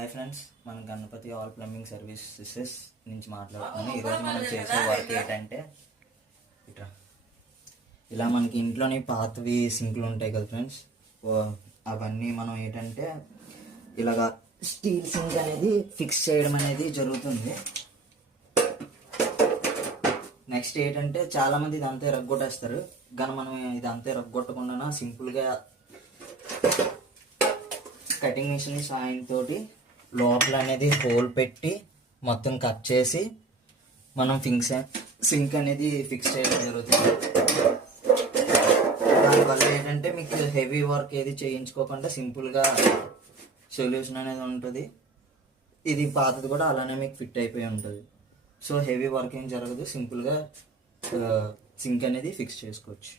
Hi friends, మన Ganapati all plumbing services నుంచి మాట్లాడుతున్నాను. ఈరోజు మనం చేసే వర్క్ ఏంటంటే ఇట్లా ఇలా మనకి ఇంట్లోని పాతవి సింక్లు ఉంటాయి కదా ఫ్రెండ్స్, అవన్నీ మనం ఏంటంటే ఇలాగా స్టీల్ సింక్ అనేది ఫిక్స్ చేయడం అనేది జరుగుతుంది. నెక్స్ట్ ఏంటంటే చాలామంది ఇది అంతే రగ్గొట్టేస్తారు, కానీ మనం ఇది అంతే రగ్గొట్టకుండా సింపుల్గా కటింగ్ మిషన్ సాయంతో లోపల అనేది హోల్ పెట్టి మొత్తం కట్ చేసి మనం సింక్ అనేది ఫిక్స్ చేయడం జరుగుతుంది. దానివల్ల ఏంటంటే మీకు హెవీ వర్క్ ఏది చేయించుకోకుండా సింపుల్గా సొల్యూషన్ అనేది ఉంటుంది. ఇది పాతది కూడా అలానే మీకు ఫిట్ అయిపోయి ఉంటుంది. సో హెవీ వర్క్ ఏం జరగదు, సింపుల్గా సింక్ అనేది ఫిక్స్ చేసుకోవచ్చు.